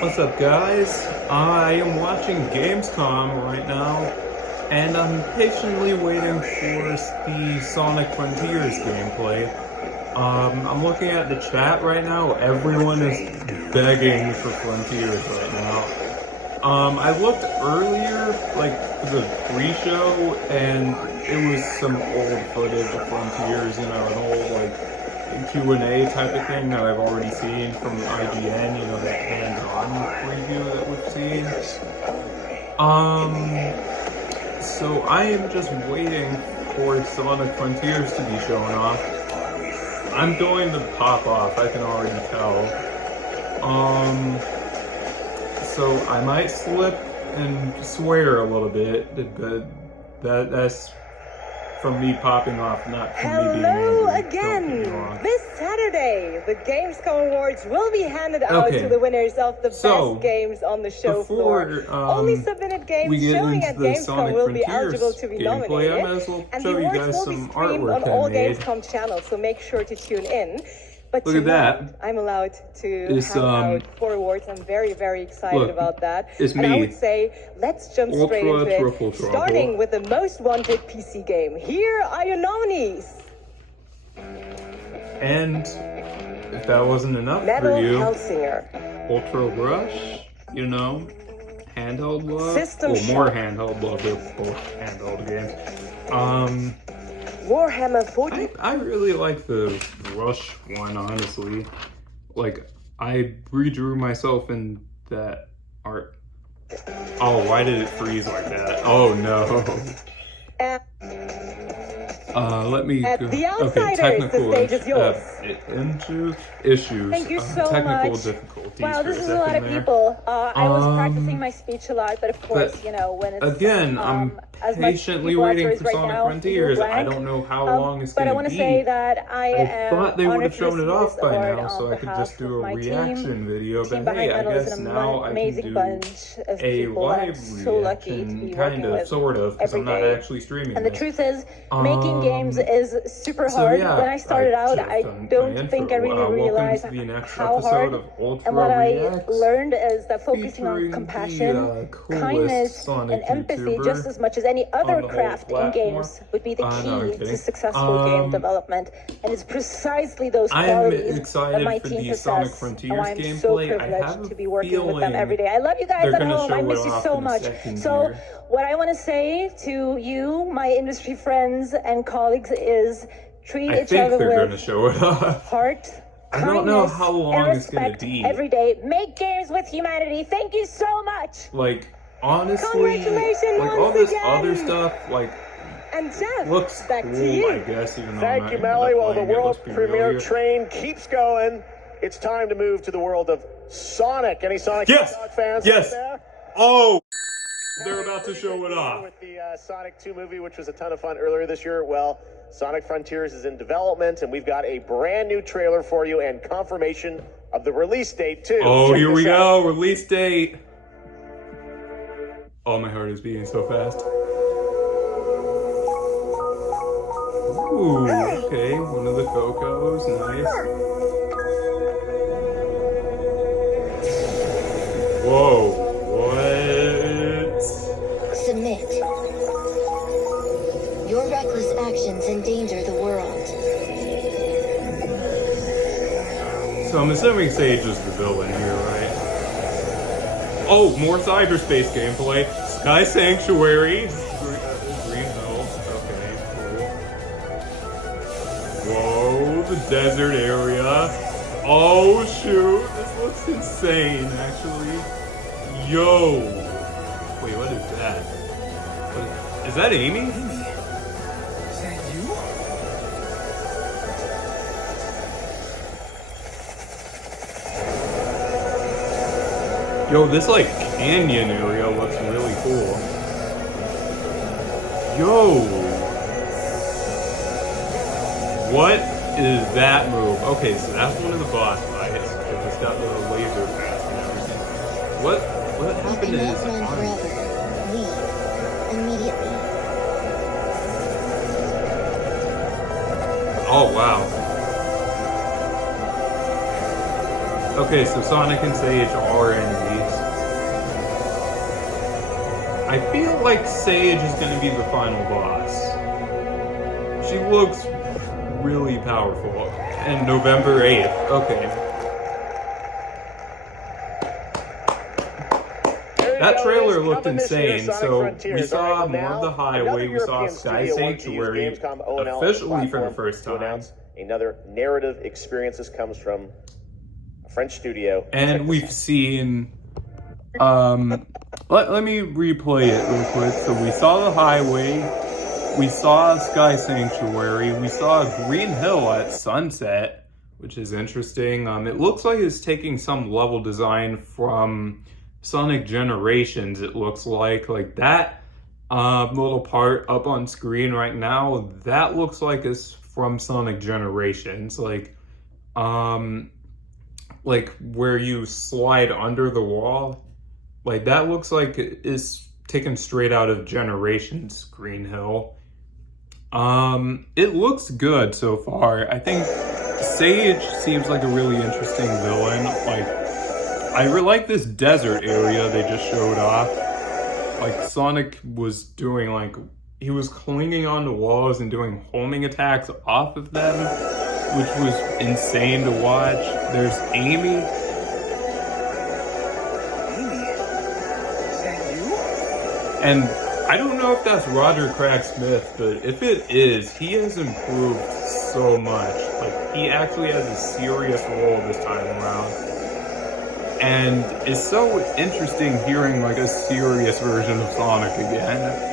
What's up, guys? I am watching Gamescom right now, and I'm patiently waiting for the Sonic Frontiers gameplay. I'm looking at the chat right now. Everyone is begging for Frontiers right now. I looked earlier, like for the pre-show, and it was some old footage of Frontiers, an old Q&A type of thing that I've already seen from IGN, that hands-on preview that we've seen. So I am just waiting for Sonic Frontiers to be shown off. I'm going to pop off, I can already tell. So I might slip and swear a little bit, but that's from me popping off, not from me being angry. Hello again! This Saturday, the Gamescom Awards will be handed out to the winners of the best games on the show floor. Only submitted games showing at Gamescom will be eligible to be nominated, and the awards will be streamed on all Gamescom channels, so make sure to tune in. But look at that. I'm allowed to hand out 4 awards. I'm very, very excited about that. It's and me. I would say, let's jump straight into it. Starting with the most wanted PC game. Here are your nominees. And if that wasn't enough Metal for you, Hellsinger. Ultra Rush, handheld love. System Shock. More handheld love. They're both handheld games. Warhammer 40. I really like the Rush one, honestly. Like, I redrew myself in that art. Oh, why did it freeze like that? Oh no. Let me go. The Outsiders, the stage is yours. Issues. Thank you so technical much. difficulties. Wow, this is a lot of there. people. I was practicing my speech a lot, but of course, when it's again, I'm patiently waiting for Sonic Frontiers. I don't know how long it's going to be. But I want to say that I thought they would have shown it off by now, so I could just do a reaction video. But hey, I guess now I can do a live reaction, kind of, sort of, because I'm not actually streaming. And the truth is, making games is super hard. When I started out, I don't think I really realized how hard. And what I learned is that focusing on compassion, kindness, and empathy just as much as any other craft in games would be the key to successful game development. And it's precisely those qualities that my team possess. And why I'm so privileged to be working with them every day. I love you guys at home. I miss you so much. So what I want to say to you, my industry friends and colleagues, is treat each other with heart. I don't know how long it's gonna be. Every day, make games with humanity. Thank you so much. Like, honestly, congratulations all this again. other stuff, and Jeff, looks back cool, to you. I guess, even though Thank you, Melly. While the world premiere train keeps going, it's time to move to the world of Sonic. Any Sonic fans out there? Oh, they're about to show it off. With the Sonic 2 movie, which was a ton of fun earlier this year, well, Sonic Frontiers is in development, and we've got a brand new trailer for you and confirmation of the release date, too. Oh, here we go. Release date. Oh, my heart is beating so fast. Ooh, okay. One of the Cocos. Nice. Whoa. What? Submit. Your reckless actions endanger the world. So I'm assuming Sage is the villain here, right? Oh, more cyberspace gameplay. Sky Sanctuary. Green Hills. Okay, cool. Whoa, the desert area. Oh, shoot. This looks insane, actually. Yo. Wait, what is that? Is that Amy? Yo, this canyon area looks really cool. Yo! What is that move? Okay, so that's one of the boss fights. It's got the laser pass and everything. What happened to his run forever. Leave immediately. Oh wow. Okay, so Sonic and Sage are enemies. I feel like Sage is going to be the final boss. She looks really powerful. And November 8th. Okay. That trailer looked insane, so we saw more of the highway, we saw Sky Sanctuary officially for the first time. Another narrative experience. This comes from a French studio. And we've seen, let me replay it real quick. So we saw the highway, we saw Sky Sanctuary, we saw Green Hill at sunset, which is interesting. It looks like it's taking some level design from Sonic Generations, it looks like that little part up on screen right now, that looks like it's from Sonic Generations, like where you slide under the wall, like that looks like it's taken straight out of Generations Green Hill. It looks good so far. I think Sage seems like a really interesting villain. I really like this desert area they just showed off. Like Sonic was doing he was clinging onto walls and doing homing attacks off of them, which was insane to watch. There's Amy. Amy? Is that you? And I don't know if that's Roger Craig Smith, but if it is, he has improved so much. Like, he actually has a serious role this time around. And it's so interesting hearing like a serious version of Sonic again.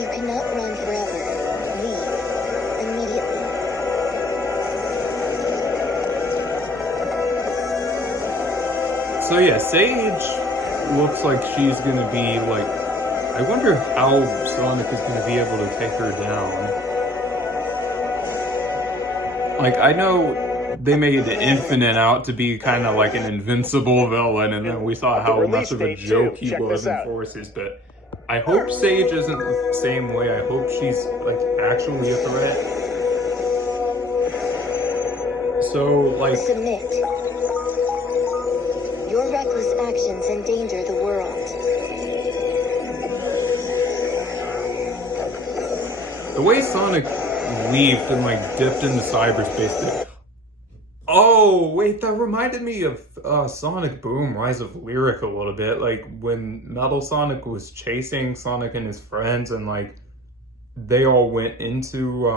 You cannot run forever. Leave immediately. So yeah, Sage looks like she's gonna be like, I wonder how Sonic is gonna be able to take her down. Like, I know they made Infinite out to be kind of like an invincible villain, and then we saw how much of a joke he was in Forces, but I hope Sage isn't the same way. I hope she's, like, actually a threat. So, like... Submit. Your reckless actions endanger the world. The way Sonic leaped and like dipped into cyberspace. Oh wait, that reminded me of Sonic Boom: Rise of Lyric a little bit. Like when Metal Sonic was chasing Sonic and his friends, and like they all went into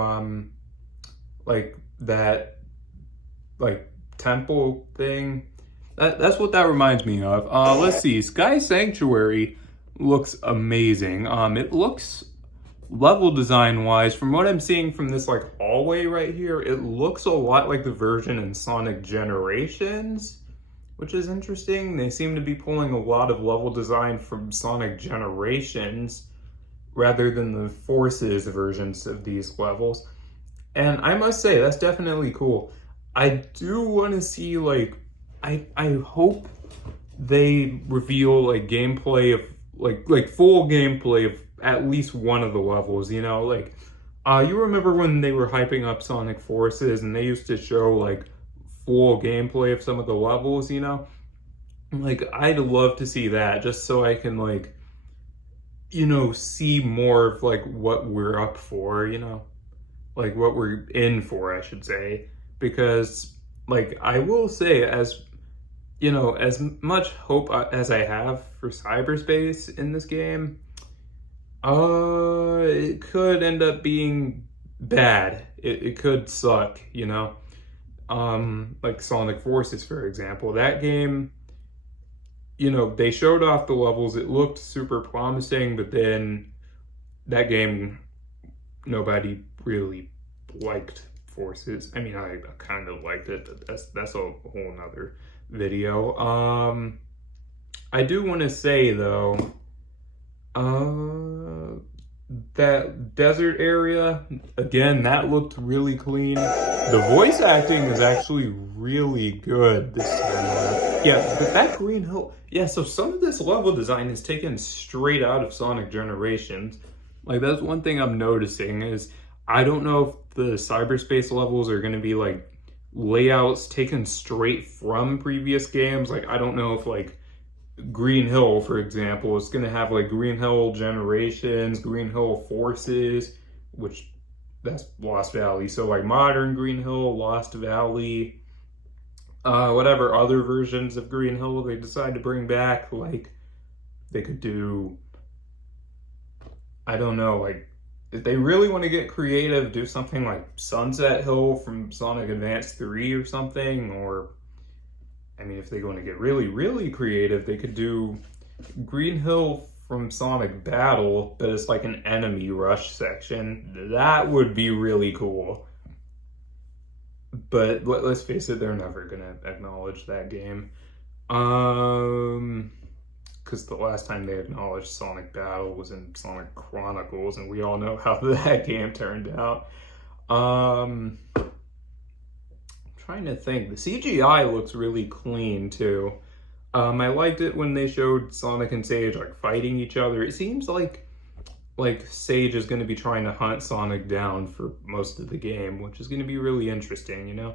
like that like temple thing. That's what that reminds me of. Let's see. Sky Sanctuary looks amazing. It looks, level design wise, from what I'm seeing from this like hallway right here, it looks a lot like the version in Sonic Generations, which is interesting. They seem to be pulling a lot of level design from Sonic Generations rather than the Forces versions of these levels. And I must say, that's definitely cool. I do want to see like, I hope they reveal like gameplay of like full gameplay of at least one of the levels, you know, like you remember when they were hyping up Sonic Forces and they used to show like full gameplay of some of the levels, you know, like I'd love to see that just so I can like, you know, see more of like what we're up for, you know, like what we're in for, I should say, because like I will say, as you know, as much hope as I have for cyberspace in this game, it could end up being bad. It could suck, you know? Like Sonic Forces, for example. That game, you know, they showed off the levels. It looked super promising, but then that game, nobody really liked Forces. I mean, I kind of liked it, but that's a whole nother video. I do want to say though, that desert area, again, that looked really clean. The voice acting is actually really good this time. Yeah, but that Green Hill, yeah, so some of this level design is taken straight out of Sonic Generations. Like, that's one thing I'm noticing is I don't know if the cyberspace levels are going to be like layouts taken straight from previous games. Like, I don't know if like Green Hill, for example, is going to have like Green Hill Generations, Green Hill Forces, which that's Lost Valley. So like modern Green Hill, Lost Valley, whatever other versions of Green Hill they decide to bring back. Like, they could do, I don't know, like, if they really want to get creative, do something like Sunset Hill from Sonic Advance 3 or something. Or, I mean, if they want to get really, really creative, they could do Green Hill from Sonic Battle, but it's like an enemy rush section. That would be really cool. But let's face it, they're never going to acknowledge that game. Because the last time they acknowledged Sonic Battle was in Sonic Chronicles, and we all know how that game turned out. I'm trying to think. The CGI looks really clean, too. I liked it when they showed Sonic and Sage, like, fighting each other. It seems like Sage is going to be trying to hunt Sonic down for most of the game, which is going to be really interesting, you know?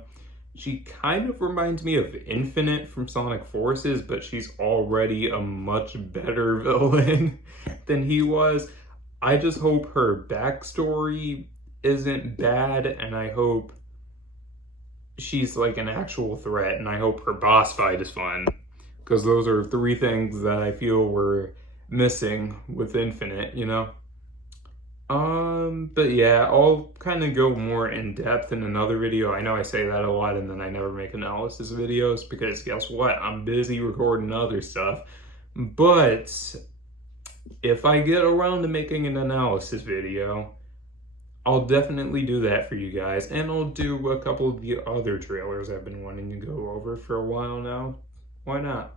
She kind of reminds me of Infinite from Sonic Forces, but she's already a much better villain than he was. I just hope her backstory isn't bad, and I hope she's like an actual threat, and I hope her boss fight is fun, because those are 3 things that I feel were missing with Infinite, you know? But yeah, I'll kind of go more in depth in another video. I know I say that a lot and then I never make analysis videos because guess what? I'm busy recording other stuff. But if I get around to making an analysis video, I'll definitely do that for you guys. And I'll do a couple of the other trailers I've been wanting to go over for a while now. Why not?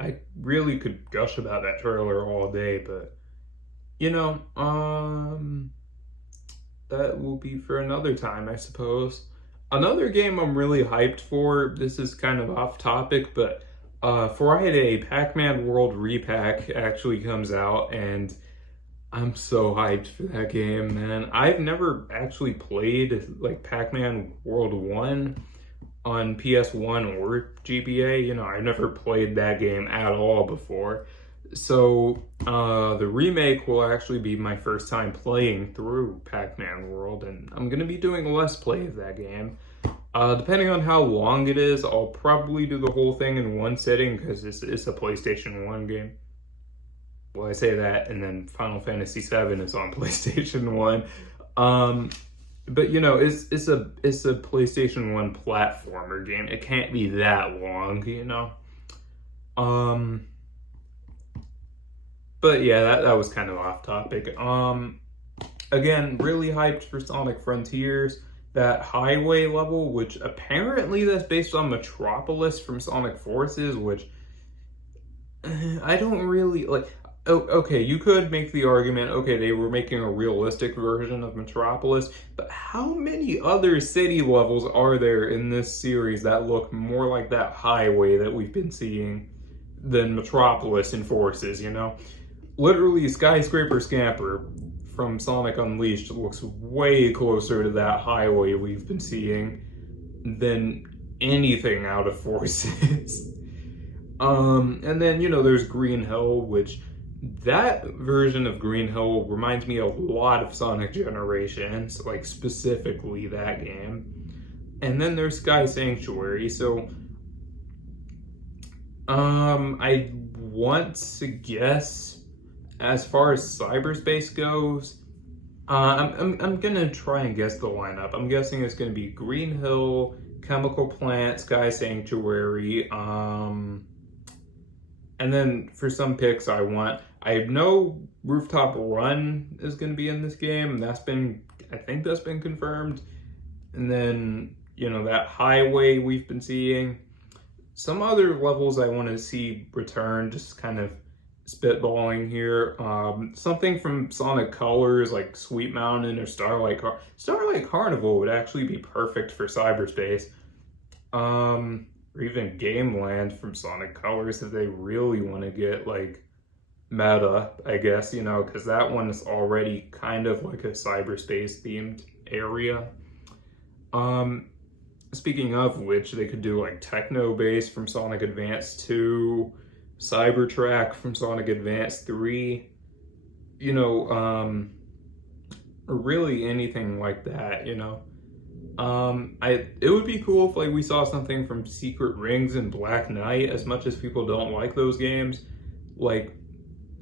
I really could gush about that trailer all day, but, you know, that will be for another time, I suppose. Another game I'm really hyped for, this is kind of off topic, but Friday, Pac-Man World Repack actually comes out, and I'm so hyped for that game, man. I've never actually played, like, Pac-Man World 1 on PS1 or GBA. You know, I've never played that game at all before. So the remake will actually be my first time playing through Pac-Man World, and I'm going to be doing a Let's Play of that game. Depending on how long it is, I'll probably do the whole thing in one sitting because it's a PlayStation 1 game. Well, I say that, and then Final Fantasy VII is on PlayStation 1. But you know, it's a PlayStation 1 platformer game. It can't be that long, you know. But yeah, that was kind of off topic. Again, really hyped for Sonic Frontiers. That highway level, which apparently that's based on Metropolis from Sonic Forces, which I don't really like. Oh, okay, you could make the argument, okay, they were making a realistic version of Metropolis, but how many other city levels are there in this series that look more like that highway that we've been seeing than Metropolis in Forces, you know? Literally, Skyscraper Scamper from Sonic Unleashed looks way closer to that highway we've been seeing than anything out of Forces. And then, you know, there's Green Hill, which that version of Green Hill reminds me a lot of Sonic Generations, like specifically that game. And then there's Sky Sanctuary, so I want to guess, as far as cyberspace goes, I'm gonna try and guess the lineup. I'm guessing it's gonna be Green Hill, Chemical Plant, Sky Sanctuary, and then for some picks I know Rooftop Run is going to be in this game. I think that's been confirmed. And then, you know, that highway we've been seeing. Some other levels I want to see return, just kind of spitballing here. Something from Sonic Colors, like Sweet Mountain or Starlight Carnival would actually be perfect for cyberspace. Or even Game Land from Sonic Colors if they really want to get like meta, I guess, you know, because that one is already kind of like a cyberspace themed area. Speaking of which, they could do like Techno Base from Sonic Advance 2, Cybertrack from Sonic Advance 3, you know, or really anything like that, you know. It would be cool if like we saw something from Secret Rings and Black Knight, as much as people don't like those games. Like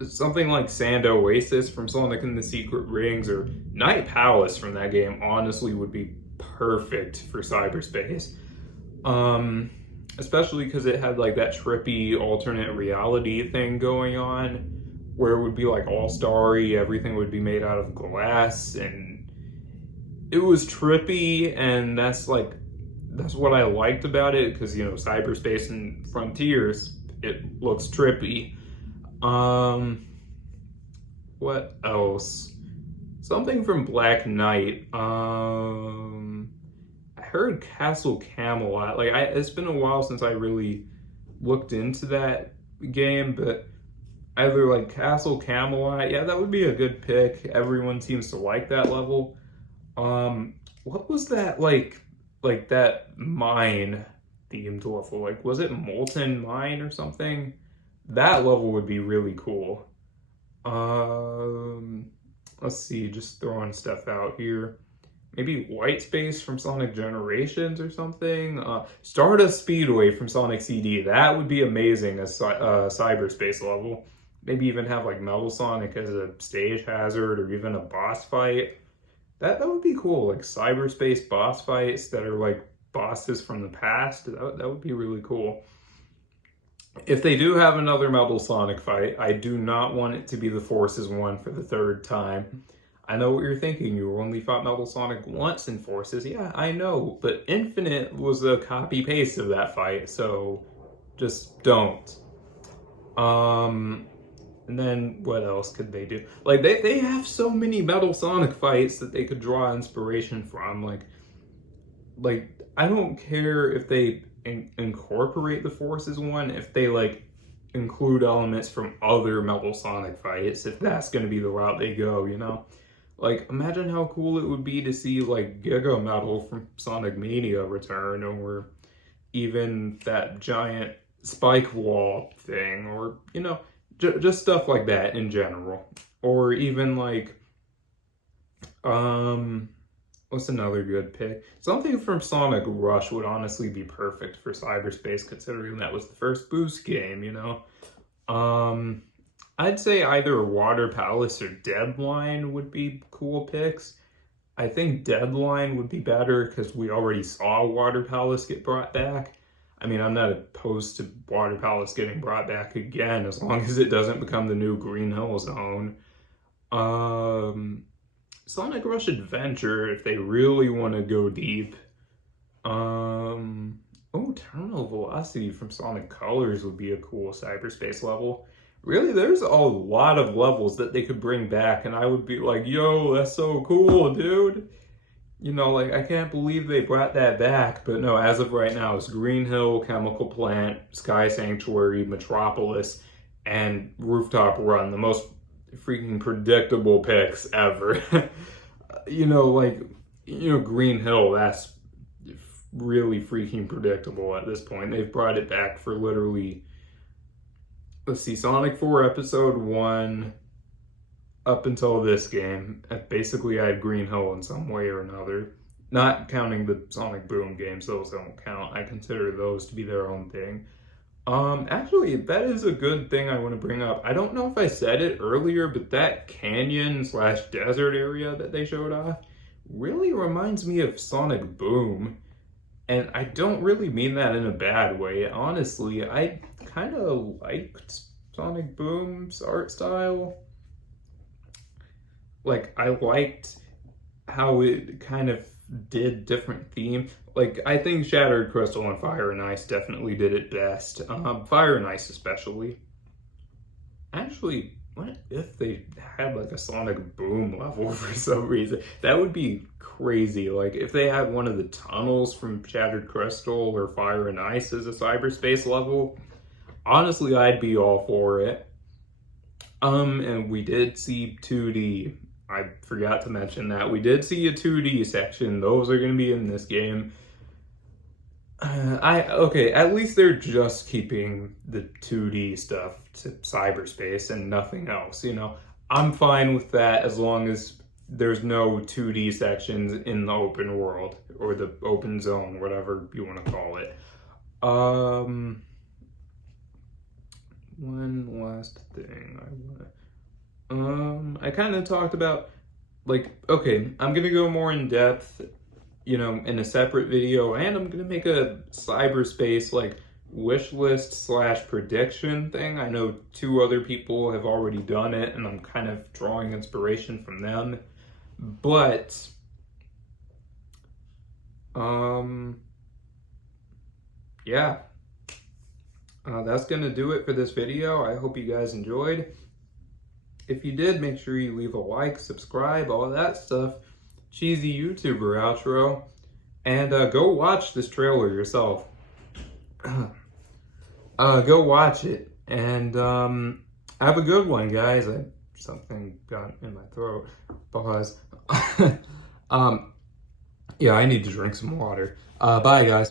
something like Sand Oasis from Sonic and the Secret Rings, or Night Palace from that game honestly would be perfect for cyberspace. Especially because it had like that trippy alternate reality thing going on, where it would be like all starry, everything would be made out of glass, and it was trippy, and that's what I liked about it, because, you know, cyberspace and Frontiers, it looks trippy. What else? Something from Black Knight. I heard Castle Camelot. Like, it's been a while since I really looked into that game, but either like Castle Camelot, yeah, that would be a good pick. Everyone seems to like that level. What was that like that mine themed level? Like, was it Molten Mine or something? That level would be really cool. Let's see, just throwing stuff out here. Maybe White Space from Sonic Generations or something. Stardust Speedway from Sonic CD. That would be amazing as cyberspace level. Maybe even have like Metal Sonic as a stage hazard, or even a boss fight. That would be cool. Like cyberspace boss fights that are like bosses from the past. That would be really cool. If they do have another Metal Sonic fight, I do not want it to be the Forces one for the third time. I know what you're thinking. You only fought Metal Sonic once in Forces. Yeah, I know. But Infinite was a copy-paste of that fight, so just don't. And then what else could they do? Like, they have so many Metal Sonic fights that they could draw inspiration from. Like I don't care if they incorporate the Forces one, if they like include elements from other Metal Sonic fights, if that's going to be the route they go, you know? Like, imagine how cool it would be to see like Giga Metal from Sonic Mania return, or even that giant spike wall thing, or, you know, just stuff like that in general. Or even like, what's another good pick? Something from Sonic Rush would honestly be perfect for cyberspace, considering that was the first Boost game, you know? I'd say either Water Palace or Deadline would be cool picks. I think Deadline would be better because we already saw Water Palace get brought back. I mean, I'm not opposed to Water Palace getting brought back again, as long as it doesn't become the new Green Hill Zone. Sonic Rush Adventure, if they really want to go deep. Terminal Velocity from Sonic Colors would be a cool cyberspace level. Really, there's a lot of levels that they could bring back, and I would be like, yo, that's so cool, dude. You know, like, I can't believe they brought that back. But no, as of right now, it's Green Hill, Chemical Plant, Sky Sanctuary, Metropolis, and Rooftop Run. The most freaking predictable picks ever. You know, like, you know, Green Hill, that's really freaking predictable at this point. They've brought it back for literally, let's see, Sonic 4 Episode 1 up until this game. Basically, I had Green Hill in some way or another. Not counting the Sonic Boom games, those don't count. I consider those to be their own thing. Actually, that is a good thing I want to bring up. I don't know if I said it earlier, but that canyon/desert area that they showed off really reminds me of Sonic Boom. And I don't really mean that in a bad way. Honestly, I kind of liked Sonic Boom's art style. Like, I liked how it kind of did different themes. Like, I think Shattered Crystal and Fire and Ice definitely did it best. Fire and Ice especially. Actually, what if they had like a Sonic Boom level for some reason? That would be crazy. Like, if they had one of the tunnels from Shattered Crystal or Fire and Ice as a cyberspace level, honestly, I'd be all for it. And we did see 2D. I forgot to mention that. We did see a 2D section. Those are going to be in this game. Okay, at least they're just keeping the 2D stuff to cyberspace and nothing else, you know. I'm fine with that as long as there's no 2D sections in the open world or the open zone, whatever you want to call it. One last thing I kind of talked about, like, okay, I'm gonna go more in depth, you know, in a separate video, and I'm gonna make a cyberspace like wish list / prediction thing. I know 2 other people have already done it, and I'm kind of drawing inspiration from them. But yeah, that's gonna do it for this video. I hope you guys enjoyed. If you did, make sure you leave a like, subscribe, all that stuff. Cheesy YouTuber outro. And go watch this trailer yourself. Go watch it. And have a good one, guys. Something got in my throat. Pause. Yeah, I need to drink some water. Bye, guys.